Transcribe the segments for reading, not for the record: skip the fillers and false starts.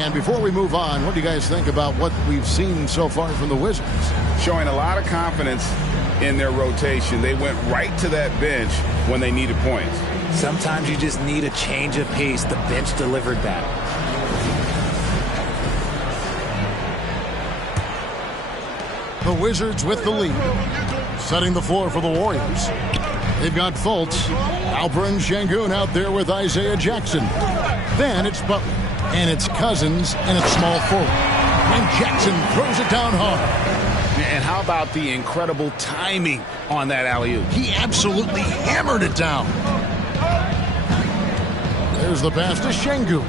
And before we move on, what do you guys think about what we've seen so far from the Wizards? Showing a lot of confidence in their rotation. They went right to that bench when they needed points. Sometimes you just need a change of pace. The bench delivered that. The Wizards with the lead. Setting the floor for the Warriors. They've got Fultz, Alperen Sengun out there with Isaiah Jackson. Then it's Butler, and it's Cousins, and it's small forward. And Jackson throws it down hard. And how about the incredible timing on that alley-oop? He absolutely hammered it down. There's the pass to Sengun.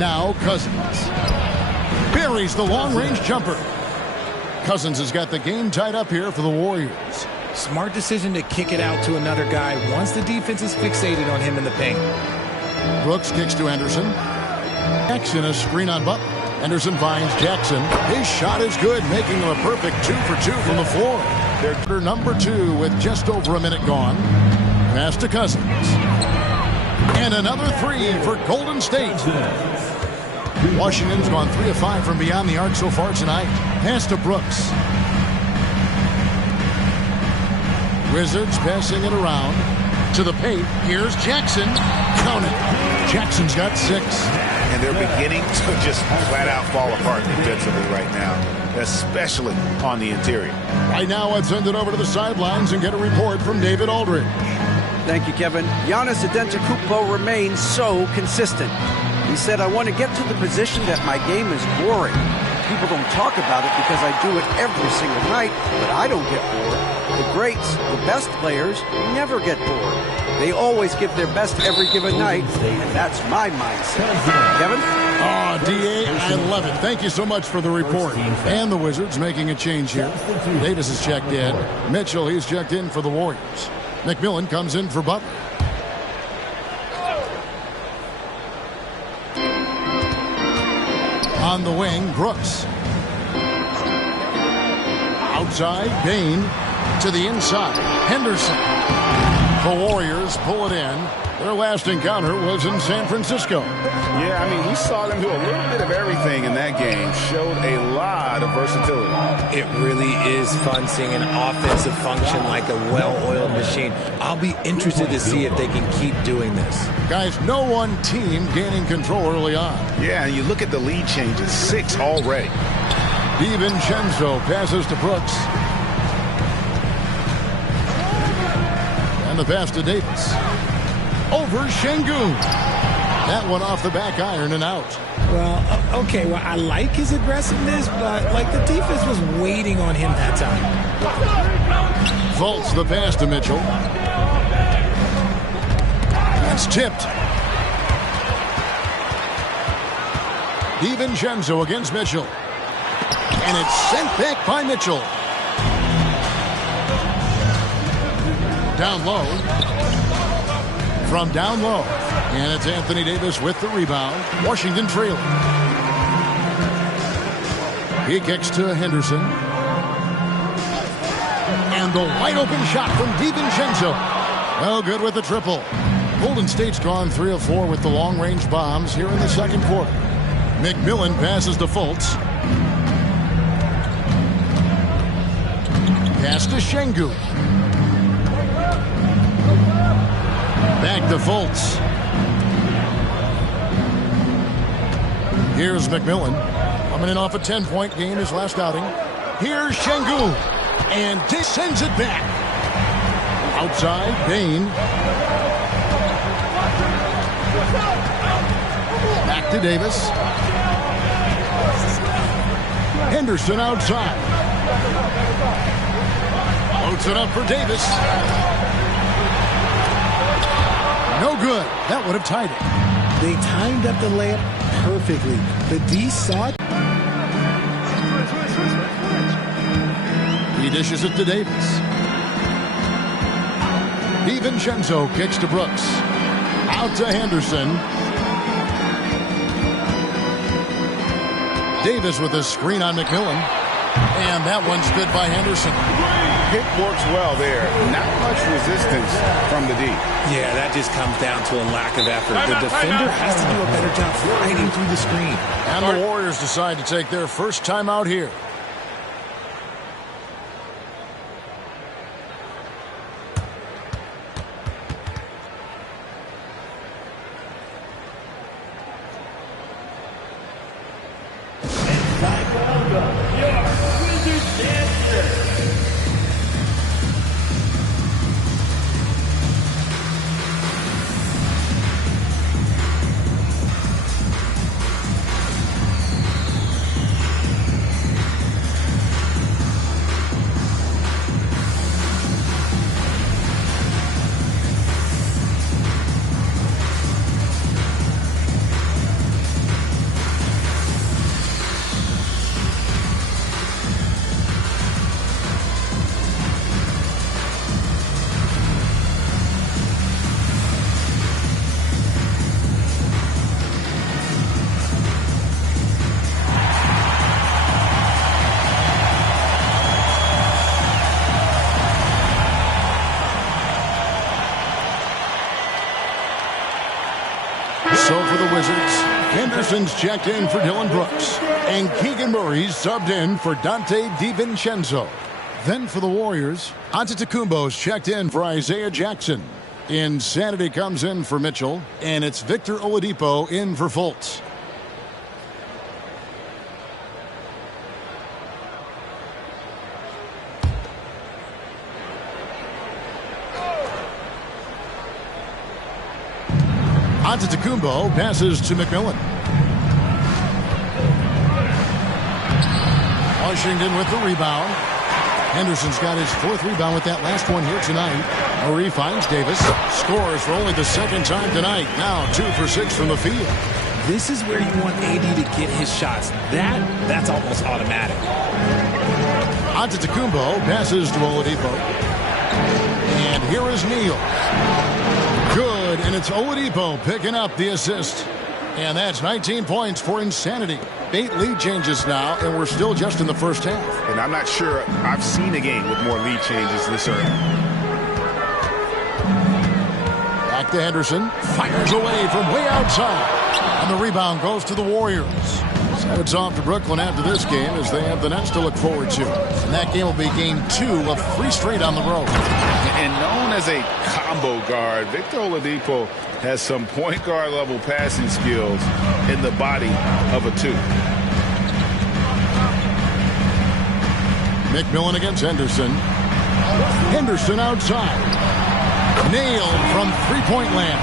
Now Cousins. Buries the long-range jumper. Cousins has got the game tied up here for the Warriors. Smart decision to kick it out to another guy once the defense is fixated on him in the paint. Brooks kicks to Henderson. Jackson a screen on Butler. Henderson finds Jackson. His shot is good, making him a perfect 2 for 2 from the floor. They're number 2 with just over a minute gone. Pass to Cousins. And another 3 for Golden State. Washington's gone 3 of 5 from beyond the arc so far tonight. Pass to Brooks. Wizards passing it around to the paint. Here's Jackson. Count it. Jackson's got 6. And they're beginning to just flat out fall apart defensively right now, especially on the interior. Right now, let's send it over to the sidelines and get a report from David Aldridge. Thank you, Kevin. Giannis Antetokounmpo remains so consistent. He said, I want to get to the position that my game is boring. People don't talk about it because I do it every single night, but I don't get bored. The greats, the best players, never get bored. They always give their best every given night, and that's my mindset. Kevin? D.A., I love it. Thank you so much for the report. And the Wizards making a change here. Davis is checked in. Mitchell, he's checked in for the Warriors. McMillan comes in for Butler. On the wing, Brooks. Outside, Bain. To the inside, Henderson. The Warriors pull it in. Their last encounter was in San Francisco. Yeah, I mean, we saw them do a little bit of everything in that game. Showed a lot of versatility. It really is fun seeing an offensive function like a well-oiled machine. I'll be interested to see if they can keep doing this. Guys, no one team gaining control early on. Yeah, and you look at the lead changes, 6 already. DiVincenzo passes to Brooks. And the pass to Davis. Over Sengun. That one off the back iron and out. Well, okay, well, I like his aggressiveness, but, like, the defense was waiting on him that time. Fultz the pass to Mitchell. That's tipped. DiVincenzo against Mitchell. And it's sent back by Mitchell. Down low. From down low. And it's Anthony Davis with the rebound. Washington trailing. He kicks to Henderson. And the wide open shot from DiVincenzo. Well, good with the triple. Golden State's gone 3 of 4 with the long-range bombs here in the second quarter. McMillan passes to Fultz. Pass to Sengun. Back to Fultz. Here's McMillan. Coming in off a 10-point game his last outing. Here's Sengun. And Dick sends it back. Outside, Bain. Back to Davis. Henderson outside. Floats it up for Davis. No good. That would have tied it. They timed up the layup perfectly. The D saw it. He dishes it to Davis. DiVincenzo kicks to Brooks. Out to Henderson. Davis with a screen on McMillan. And that one's good by Henderson. Pick works well there. Not much resistance from the D. Yeah, that just comes down to a lack of effort. The defender has to do a better job fighting through the screen. And the Warriors decide to take their first timeout here. So for the Wizards, Henderson's checked in for Dylan Brooks, and Keegan Murray's subbed in for Dante DiVincenzo. Then for the Warriors, Antetokounmpo's checked in for Isaiah Jackson. Insanity comes in for Mitchell, and it's Victor Oladipo in for Fultz. Antetokounmpo passes to McMillan. Washington with the rebound. Henderson's got his fourth rebound with that last one here tonight. Murray finds Davis. Scores for only the second time tonight. Now 2 for 6 from the field. This is where you want AD to get his shots. That's almost automatic. Antetokounmpo passes to Oladipo. And here is Neal. Good, and it's Oladipo picking up the assist. And that's 19 points for Insanity. 8 lead changes now, and we're still just in the first half. And I'm not sure I've seen a game with more lead changes this early. Back to Henderson. Fires away from way outside. And the rebound goes to the Warriors. So it's off to Brooklyn after this game as they have the Nets to look forward to. And that game will be game 2 of 3 straight on the road. And known as a combo guard, Victor Oladipo has some point guard level passing skills in the body of a 2. McMillan against Henderson. Henderson outside. Nailed from three-point land.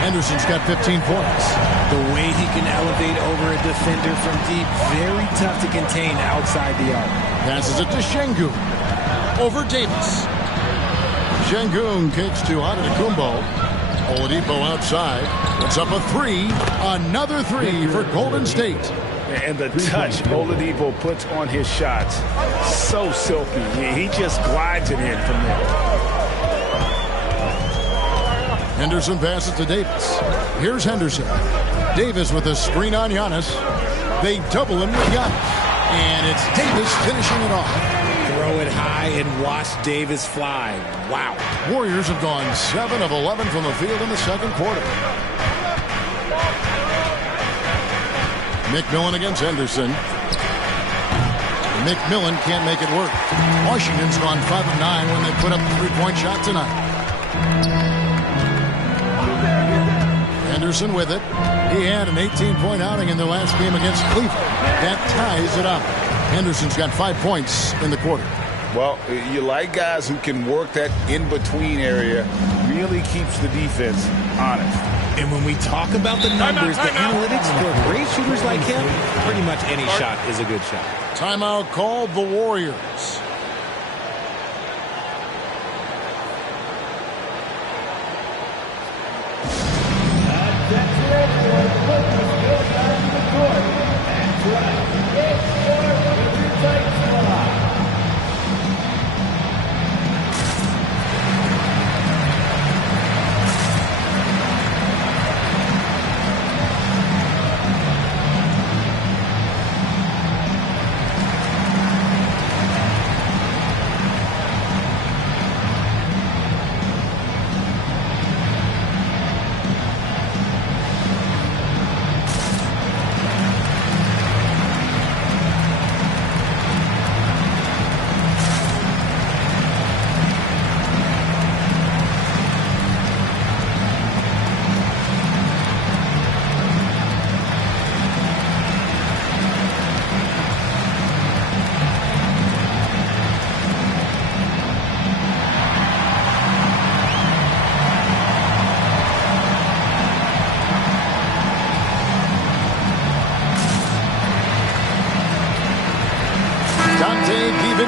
Henderson's got 15 points. The way he can elevate over a defender from deep, very tough to contain outside the arc. Passes it to Şengün. Over Davis. Şengün kicks to Antetokounmpo. Oladipo outside. Puts up a 3. Another 3 for Golden State. And the touch Oladipo puts on his shots, so silky. He just glides it in from there. Henderson passes to Davis. Here's Henderson. Davis with a screen on Giannis. They double him with Giannis. And it's Davis finishing it off. Throw it high and watch Davis fly. Wow. Warriors have gone 7 of 11 from the field in the second quarter. McMillan against Henderson. McMillan can't make it work. Washington's gone 5 of 9 when they put up the three-point shot tonight. Henderson with it. He had an 18-point outing in their last game against Cleveland. That ties it up. Henderson's got 5 points in the quarter. Well, you like guys who can work that in-between area, really keeps the defense honest. And when we talk about the numbers, the analytics for great shooters like him, pretty much any shot is a good shot. Timeout called the Warriors.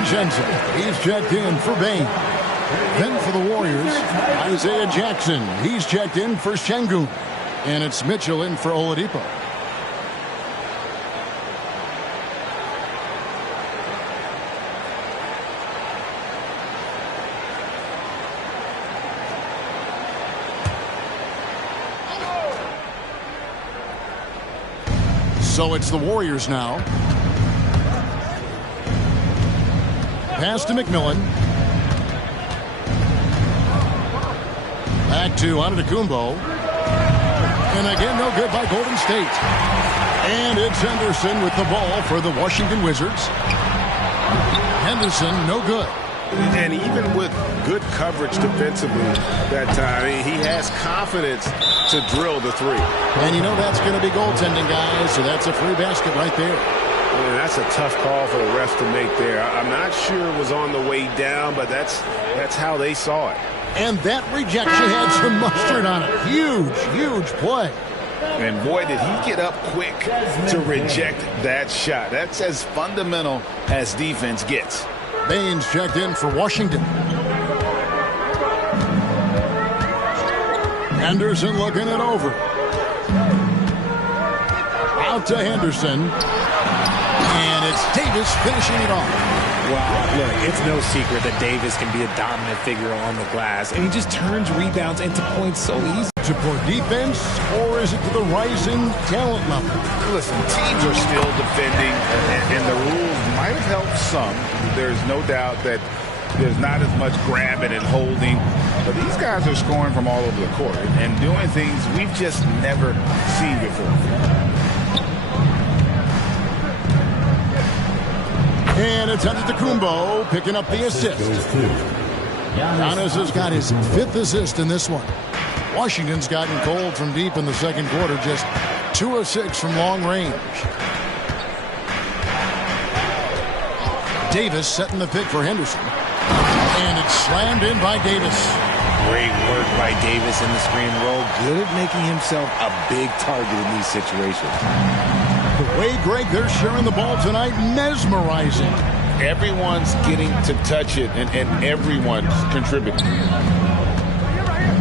DiVincenzo, he's checked in for Bain. Then for the Warriors, Isaiah Jackson, he's checked in for Şengün. And it's Mitchell in for Oladipo. So it's the Warriors now. Pass to McMillan. Back to Antetokounmpo. And again, no good by Golden State. And it's Henderson with the ball for the Washington Wizards. Henderson, no good. And even with good coverage defensively that time, he has confidence to drill the three. And you know that's going to be goaltending, guys, so that's a free basket right there. And that's a tough call for the refs to make there. I'm not sure it was on the way down, but that's how they saw it. And that rejection had some mustard on it. Huge, huge play. And boy, did he get up quick to reject that shot. That's as fundamental as defense gets. Baines checked in for Washington. Henderson looking it over. Out to Henderson. And it's Davis finishing it off. Wow, look, it's no secret that Davis can be a dominant figure on the glass, and he just turns rebounds into points so easy. To poor defense, or is it to the rising talent level? Listen, teams are still defending, and the rules might have helped some. There's no doubt that there's not as much grabbing and holding, but these guys are scoring from all over the court and doing things we've just never seen before. And it's Antetokounmpo picking up the assist. Giannis has got his 5th assist in this one. Washington's gotten cold from deep in the second quarter, just 2 of 6 from long range. Davis setting the pick for Henderson. And it's slammed in by Davis. Great work by Davis in the screen roll. Good at making himself a big target in these situations. The way, Greg, they're sharing the ball tonight, mesmerizing. Everyone's getting to touch it, and everyone's contributing.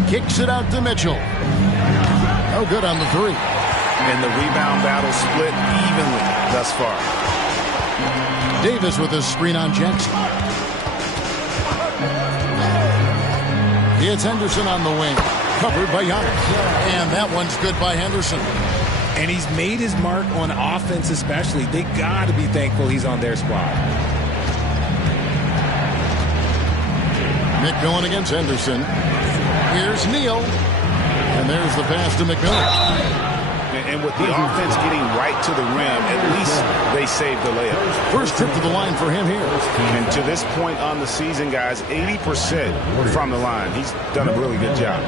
Kicks it out to Mitchell. No good on the three. And the rebound battle split evenly thus far. Davis with a screen on Jackson. It's Henderson on the wing. Covered by Giannis. And that one's good by Henderson. And he's made his mark on offense especially. They got to be thankful he's on their squad. McMillan against Henderson. Here's Neal. And there's the pass to McMillan. And with the offense getting right to the rim, at least they saved the layup. First trip to the line for him here. And to this point on the season, guys, 80% from the line. He's done a really good job.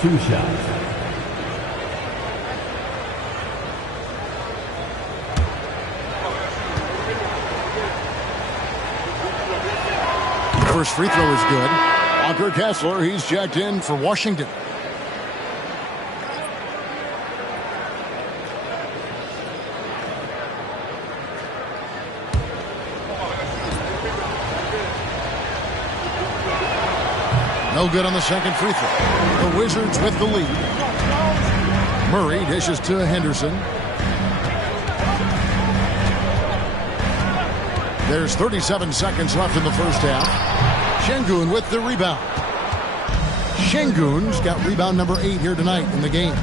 2 shots. First free throw is good. Walker Kessler, he's checked in for Washington. No good on the second free throw. The Wizards with the lead. Murray dishes to Henderson. There's 37 seconds left in the first half. Şengün with the rebound. Şengün's got rebound number 8 here tonight in the game.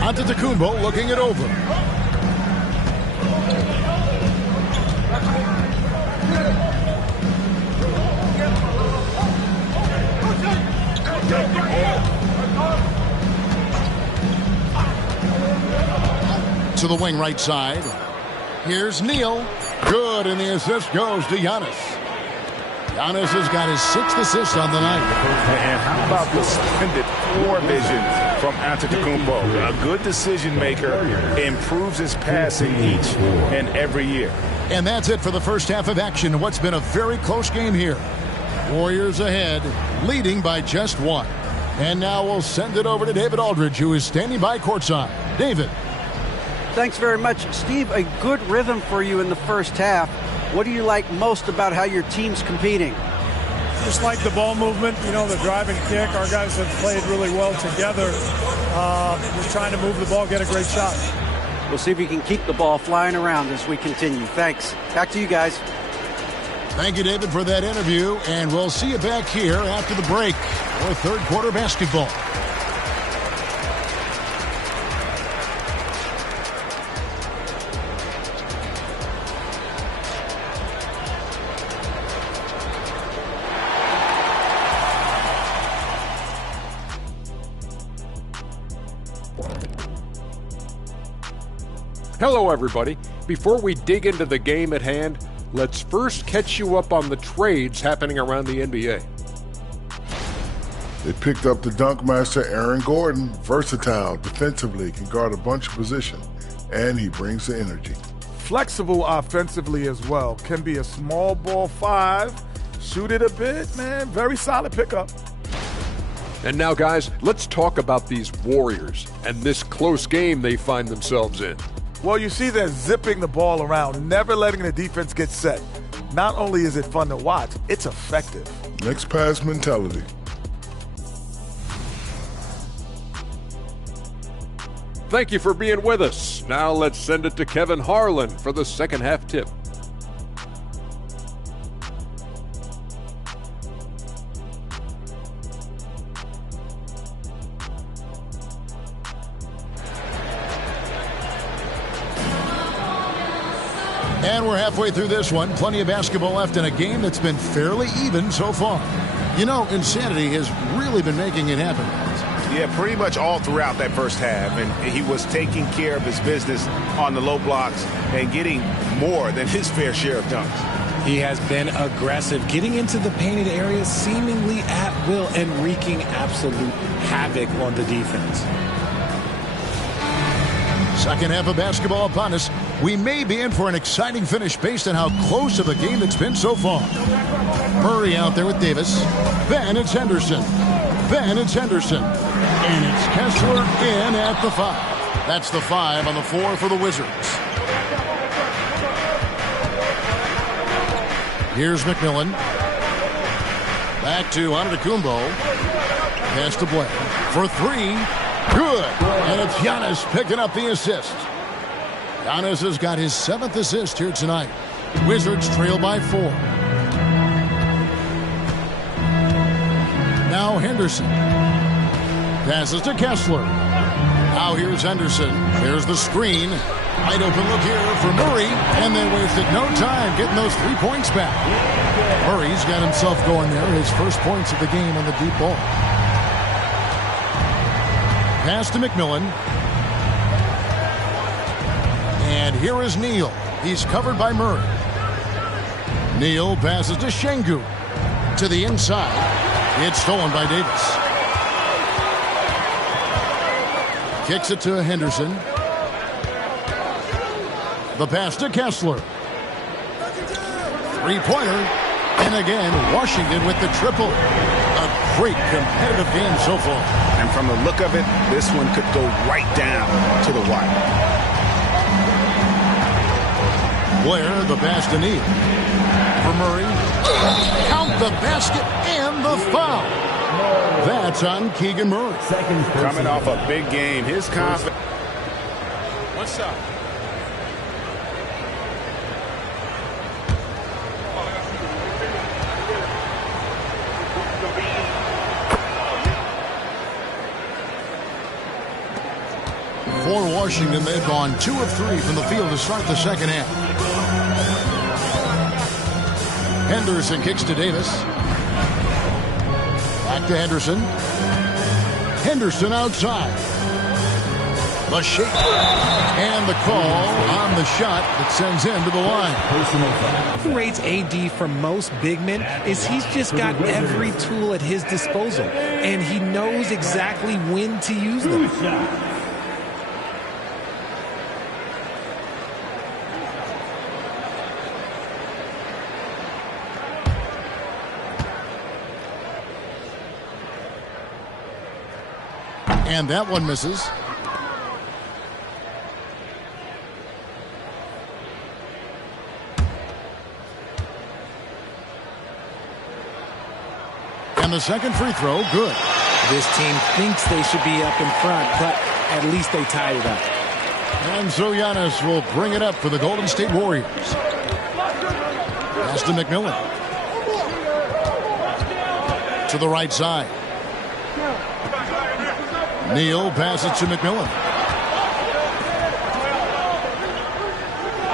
Antetokounmpo looking it over. To the wing right side. Here's Neal. Good, and the assist goes to Giannis. Giannis has got his 6th assist on the night. And how about the splendid floor vision from Antetokounmpo? A good decision maker, improves his passing each and every year. And that's it for the first half of action. What's been a very close game here. Warriors ahead, leading by just 1. And now we'll send it over to David Aldridge, who is standing by courtside. David. Thanks very much. Steve, a good rhythm for you in the first half. What do you like most about how your team's competing? Just like the ball movement, you know, the drive and kick. Our guys have played really well together. Just trying to move the ball, get a great shot. We'll see if you can keep the ball flying around as we continue. Thanks. Back to you guys. Thank you, David, for that interview, and we'll see you back here after the break for third quarter basketball. Hello, everybody. Before we dig into the game at hand, let's first catch you up on the trades happening around the NBA. They picked up the dunk master Aaron Gordon, versatile defensively, can guard a bunch of positions, and he brings the energy. Flexible offensively as well. Can be a small ball 5, shoot it a bit, man. Very solid pickup. And now, guys, let's talk about these Warriors and this close game they find themselves in. Well, you see they're zipping the ball around, never letting the defense get set. Not only is it fun to watch, it's effective. Next pass mentality. Thank you for being with us. Now let's send it to Kevin Harlan for the second half tip. And we're halfway through this one. Plenty of basketball left in a game that's been fairly even so far. You know, insanity has really been making it happen. Yeah, pretty much all throughout that first half. And he was taking care of his business on the low blocks and getting more than his fair share of dunks. He has been aggressive, getting into the painted areas seemingly at will and wreaking absolute havoc on the defense. Second half of basketball upon us. We may be in for an exciting finish based on how close of a game it's been so far. Murray out there with Davis. Then it's Henderson. Then it's Henderson. And it's Kessler in at the 5. That's the 5 on the 4 for the Wizards. Here's McMillan. Back to Antetokounmpo. Pass to Blair. For 3. Good. And it's Giannis picking up the assist. Giannis has got his 7th assist here tonight. Wizards trail by 4. Now Henderson. Passes to Kessler. Now here's Henderson. Here's the screen. Wide open look here for Murray. And they wasted no time getting those 3 points back. Murray's got himself going there. His first points of the game on the deep ball. Pass to McMillan. And here is Neal. He's covered by Murray. Neal passes to Şengün. To the inside. It's stolen by Davis. Kicks it to Henderson. The pass to Kessler. Three-pointer. And again, Washington with the triple. A great competitive game so far. And from the look of it, this one could go right down to the wire. Blair, the pass to Neal. For Murray. Count the basket and the foul. That's on Keegan Murray. Coming off a big game. His confidence. What's up? For Washington, they've gone 2 of 3 from the field to start the second half. Henderson kicks to Davis. Back to Henderson. Henderson outside. The shake. And the call on the shot that sends him to the line. What rates AD for most big men is he's just got every tool at his disposal, and he knows exactly when to use them. And that one misses. And the second free throw, good. This team thinks they should be up in front, but at least they tied it up. And so Giannis will bring it up for the Golden State Warriors. Pass to McMillan. To the right side. Neal passes to McMillan.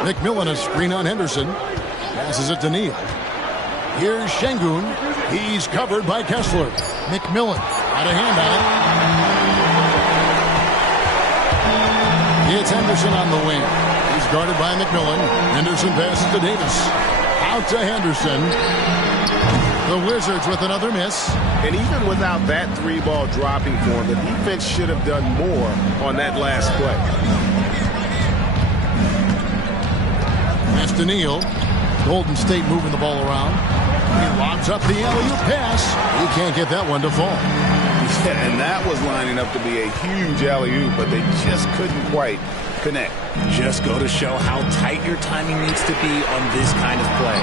McMillan a screen on Henderson. Passes it to Neal. Here's Şengün. He's covered by Kessler. McMillan out of hand on it. It's Henderson on the wing. He's guarded by McMillan. Henderson passes to Davis. Out to Henderson. The Wizards with another miss. And even without that three ball dropping for him, the defense should have done more on that last play. Pass to Neal. Golden State moving the ball around. He lobs up the alley-oop pass. He can't get that one to fall. Yeah, and that was lining up to be a huge alley-oop, but they just couldn't quite connect. Just go to show how tight your timing needs to be on this kind of play.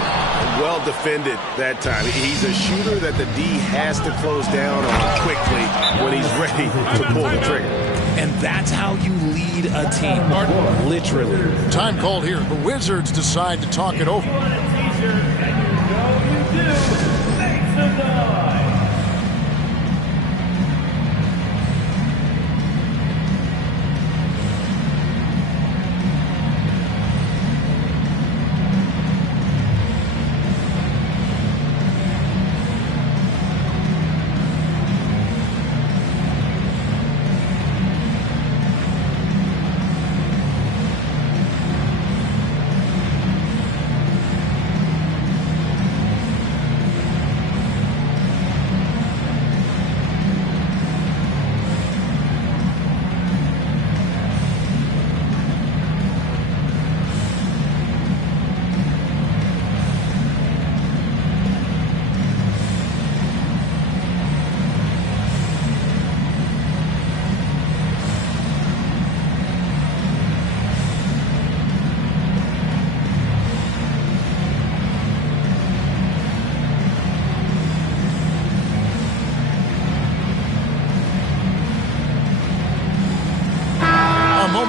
Well defended that time. He's a shooter that the D has to close down on quickly when he's ready to pull the trigger. And that's how you lead a team, literally. Time called here. The Wizards decide to talk it over.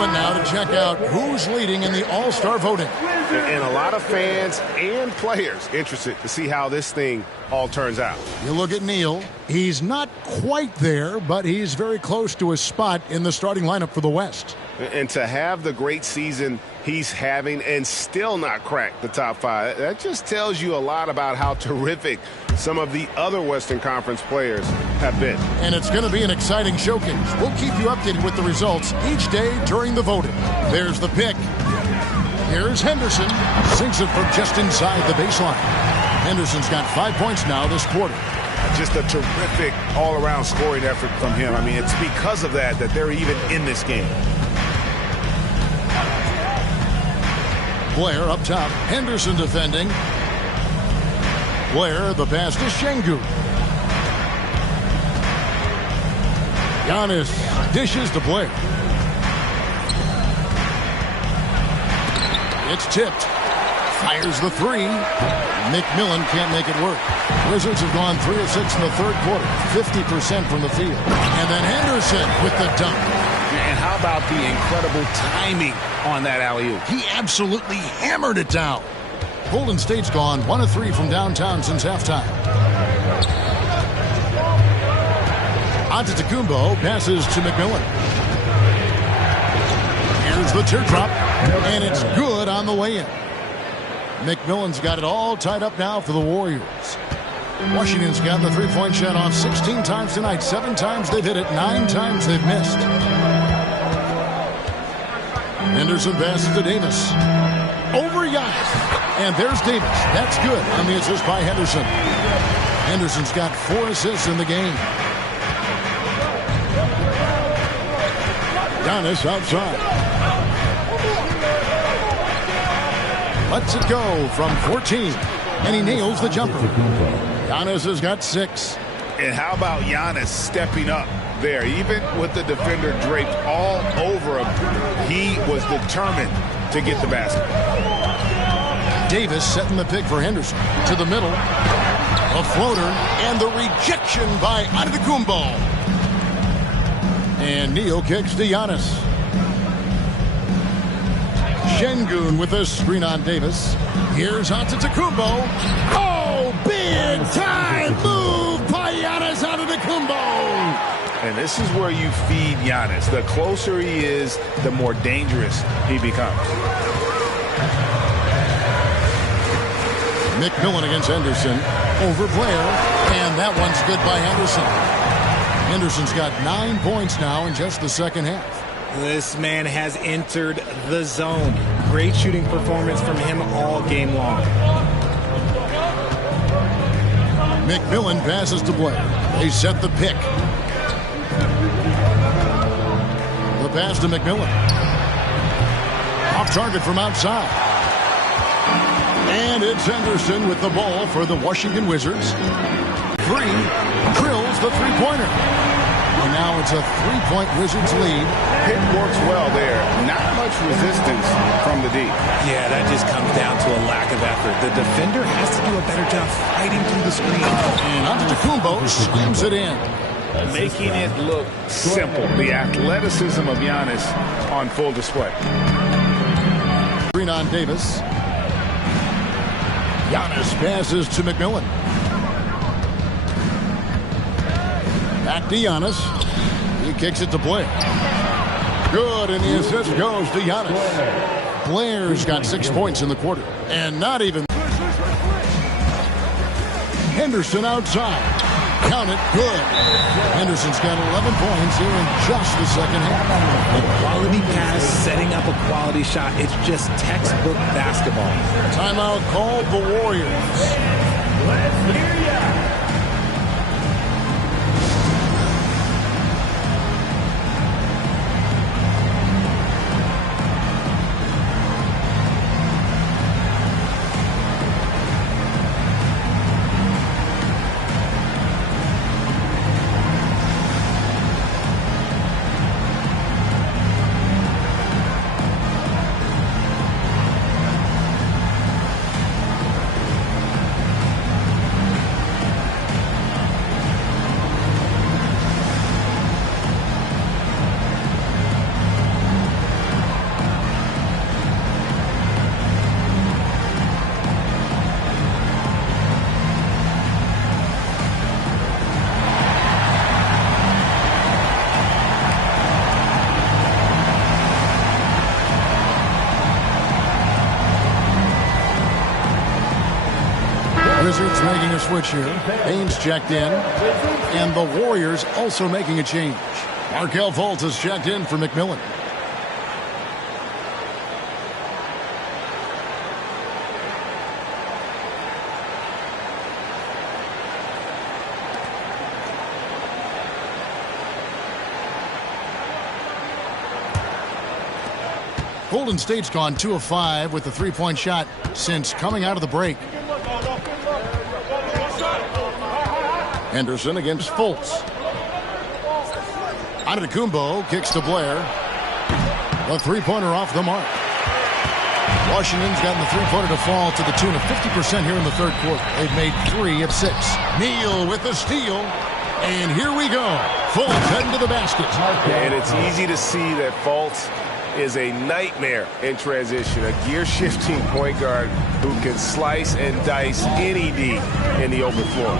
Now to check out who's leading in the All-Star voting. And a lot of fans and players interested to see how this thing all turns out. You look at Neal. He's not quite there, but he's very close to his spot in the starting lineup for the West. And to have the great season he's having and still not crack the top five, that just tells you a lot about how terrific some of the other Western Conference players have been. And it's going to be an exciting showcase. We'll keep you updated with the results each day during the voting. There's the pick. Here's Henderson. Sinks it from just inside the baseline. Henderson's got 5 points now this quarter. Just a terrific all-around scoring effort from him. I mean, it's because of that they're even in this game. Blair up top. Henderson defending. Blair, the pass to Şengün. Giannis dishes to Blair. It's tipped. Fires the three. McMillan can't make it work. Wizards have gone 3 of 6 in the third quarter. 50% from the field. And then Henderson with the dunk. And how about the incredible timing on that alley-oop? He absolutely hammered it down. Golden State's gone 1 of 3 from downtown since halftime. Antetokounmpo passes to McMillan. Here's the teardrop, and it's good on the way in. McMillan's got it all tied up now for the Warriors. Washington's gotten the three-point shot off 16 times tonight. 7 times they've hit it, 9 times they've missed. Henderson passes to Davis. Over Giannis. And there's Davis. That's good on the assist by Henderson. Henderson's got 4 assists in the game. Giannis outside. Lets it go from 14. And he nails the jumper. Giannis has got 6. And how about Giannis stepping up there? Even with the defender draped all over him, he was determined to get the basket. Davis setting the pick for Henderson. To the middle. A floater and the rejection by Antetokounmpo. And Neal kicks to Giannis. Şengün with a screen on Davis. Here's Antetokounmpo. Oh, big time move by Giannis Antetokounmpo. And this is where you feed Giannis. The closer he is, the more dangerous he becomes. McMillan against Henderson. Over Blair. And that one's good by Henderson. Henderson's got 9 points now in just the second half. This man has entered the zone. Great shooting performance from him all game long. McMillan passes to Blair. They set the pick. The pass to McMillan. Off target from outside. And it's Henderson with the ball for the Washington Wizards. Drills the three-pointer. And now it's a 3-point Wizards lead. Pick works well there. Not much resistance from the deep. Yeah, that just comes down to a lack of effort. The defender has to do a better job fighting through the screen. And Antetokounmpo slams it in. Making it look simple. The athleticism of Giannis on full display. Screen on Davis. Giannis passes to McMillan. Back to Giannis. He kicks it to Blair. Good, and the assist goes to Giannis. Blair's got 6 points in the quarter. And not even. Henderson outside. Count it, good. Henderson's got 11 points here in just the second half. A quality pass, setting up a quality shot. It's just textbook basketball. Timeout called the Warriors. Let's hear ya. Wizards making a switch here. Haynes checked in. And the Warriors also making a change. Markelle Fultz has checked in for McMillan. Golden State's gone 2 of 5 with the three-point shot since coming out of the break. Henderson against Fultz. Antetokounmpo kicks to Blair. The three-pointer off the mark. Washington's gotten the three-pointer to fall to the tune of 50% here in the third quarter. They've made 3 of 6. Neal with the steal. And here we go. Fultz heading to the basket. And it's easy to see that Fultz is a nightmare in transition. A gear-shifting point guard who can slice and dice any D in the open floor.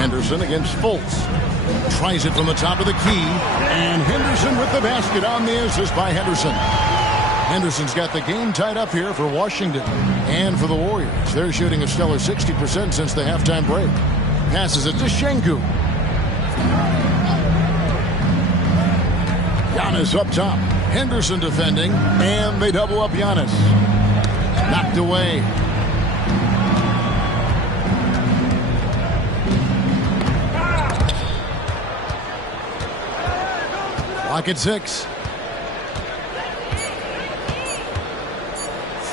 Henderson against Fultz. Tries it from the top of the key. And Henderson with the basket on the assist by Henderson. Henderson's got the game tied up here for Washington and for the Warriors. They're shooting a stellar 60% since the halftime break. Passes it to Şengün. Giannis up top. Henderson defending. And they double up Giannis. Knocked away. Clock at 6.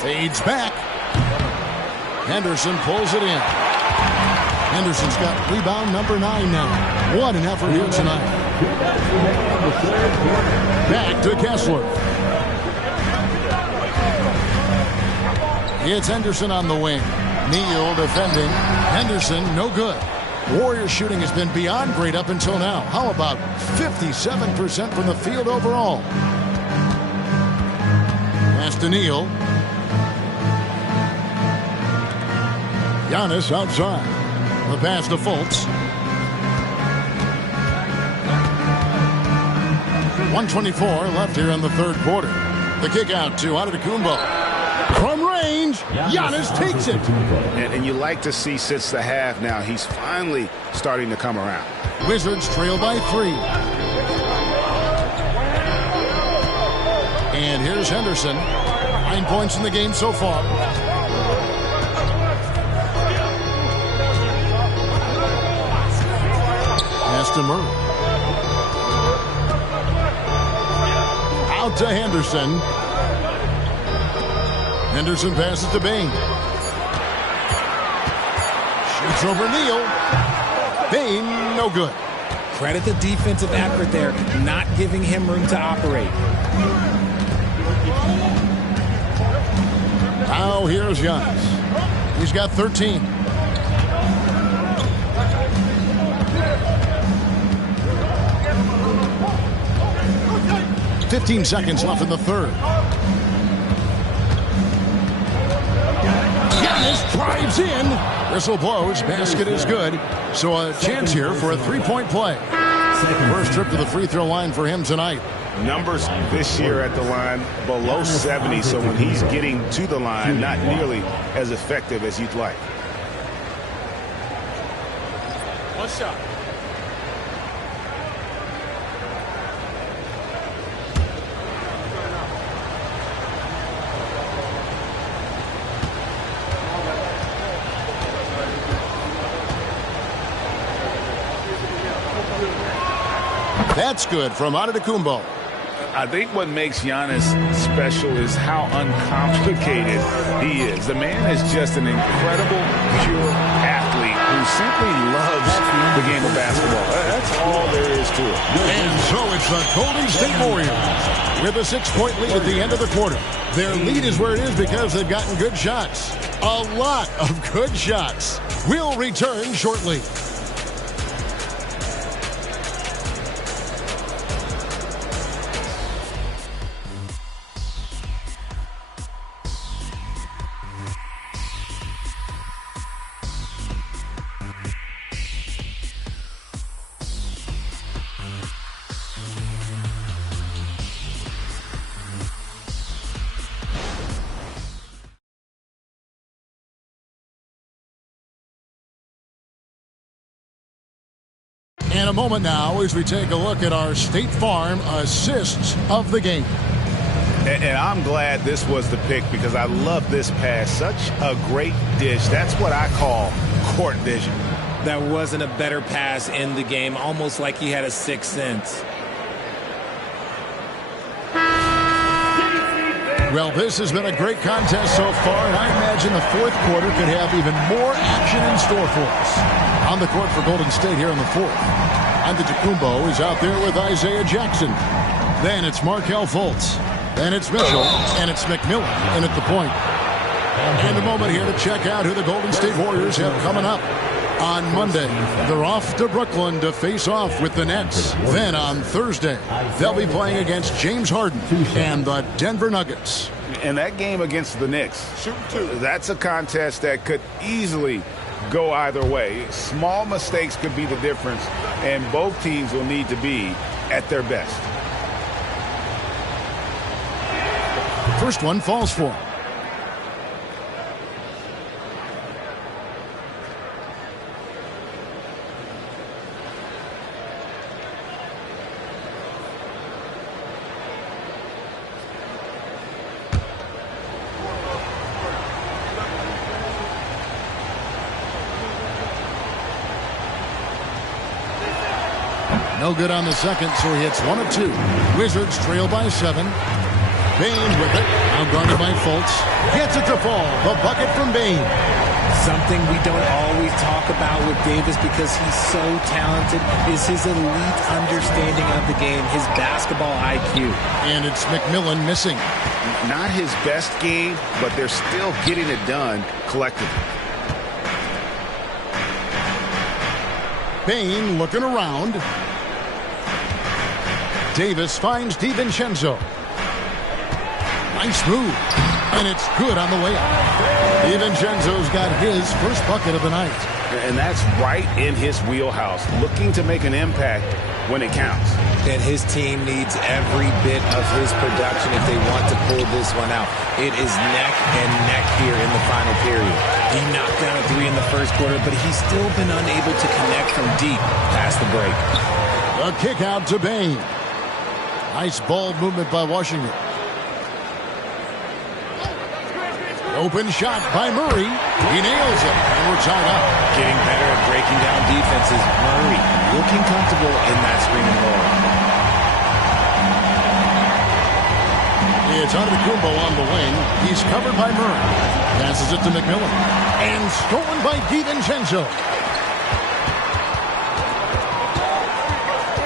Fades back. Henderson pulls it in. Henderson's got rebound number 9 now. What an effort here tonight. Back to Kessler. It's Henderson on the wing. Neal defending. Henderson, no good. Warriors shooting has been beyond great up until now. How about 57% from the field overall? Pass to Neal. Giannis outside. The pass to Fultz. 1:24 left here in the third quarter. The kick out to Antetokounmpo. From range, Giannis takes it. And you like to see since the half now, he's finally starting to come around. Wizards trail by 3. And here's Henderson. 9 points in the game so far. Pass to Murray. Out to Henderson. Henderson passes to Bain. Shoots over Neal. Bain, no good. Credit the defensive effort there, not giving him room to operate. Now here's Giannis. He's got 13. .15 seconds left in the third. Giannis drives in. Whistle blows. Basket is good. So a chance here for a three-point play. First trip to the free throw line for him tonight. Numbers this year at the line below 70, so when he's getting to the line, not nearly as effective as you'd like. One shot. That's good from Antetokounmpo. I think what makes Giannis special is how uncomplicated he is. The man is just an incredible, pure athlete who simply loves the game of basketball. That's all there is to it. And so it's the Golden State Warriors with a 6-point lead at the end of the quarter. Their lead is where it is because they've gotten good shots. A lot of good shots. We'll return shortly. In a moment now as we take a look at our State Farm assists of the game. And I'm glad this was the pick because I love this pass. Such a great dish. That's what I call court vision. That wasn't a better pass in the game, almost like he had a sixth sense. Well, this has been a great contest so far, and I imagine the fourth quarter could have even more action in store for us. On the court for Golden State here in the fourth. Antetokounmpo is out there with Isaiah Jackson. Then it's Markelle Fultz. Then it's Mitchell, and it's McMillan in at the point. And a moment here to check out who the Golden State Warriors have coming up. On Monday, they're off to Brooklyn to face off with the Nets. Then on Thursday, they'll be playing against James Harden and the Denver Nuggets. And that game against the Knicks, that's a contest that could easily go either way. Small mistakes could be the difference, and both teams will need to be at their best. First one falls for him. No good on the second, so he hits 1 of 2. Wizards trail by 7. Bain with it. Now guarded by Fultz. Gets it to fall. The bucket from Bain. Something we don't always talk about with Davis because he's so talented is his elite understanding of the game, his basketball IQ. And it's McMillan missing. Not his best game, but they're still getting it done collectively. Bain looking around. Davis finds DiVincenzo. Nice move. And it's good on the way up. DiVincenzo's got his first bucket of the night. And that's right in his wheelhouse, looking to make an impact when it counts. And his team needs every bit of his production if they want to pull this one out. It is neck and neck here in the final period. He knocked down a three in the first quarter, but he's still been unable to connect from deep past the break. A kick out to Bain. Nice ball movement by Washington. Open shot by Murray. He nails it, and we're tied up. Getting better at breaking down defenses. Murray looking comfortable in that screen and roll. It's Antetokounmpo on the wing. He's covered by Murray. Passes it to McMillan. And stolen by DiVincenzo.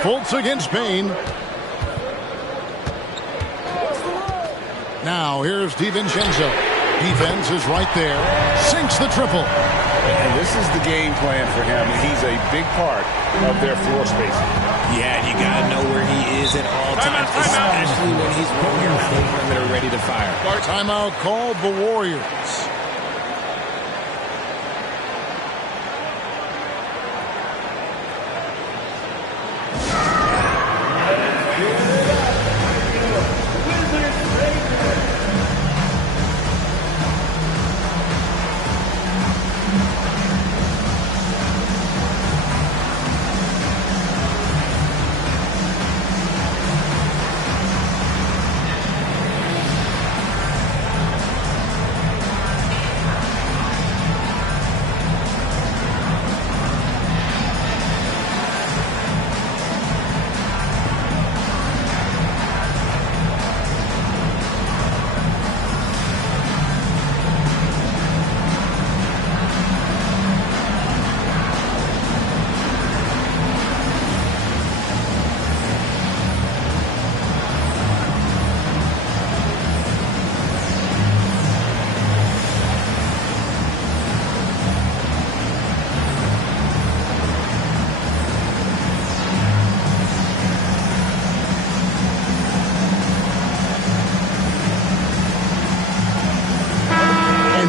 Fultz against Bain. Now here's DiVincenzo. Defense is right there. Sinks the triple. And this is the game plan for him. He's a big part of their floor spacing. Yeah, you got to know where he is at all times, especially when he's rolling around the perimeter ready to fire. Timeout called the Warriors.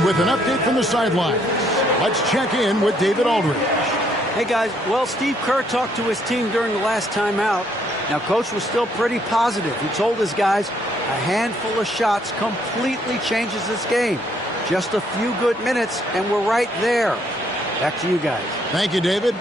With an update from the sidelines, let's check in with David Aldridge. Hey, guys. Well, Steve Kerr talked to his team during the last timeout. Now, Coach was still pretty positive. He told his guys a handful of shots completely changes this game. Just a few good minutes, and we're right there. Back to you guys. Thank you, David.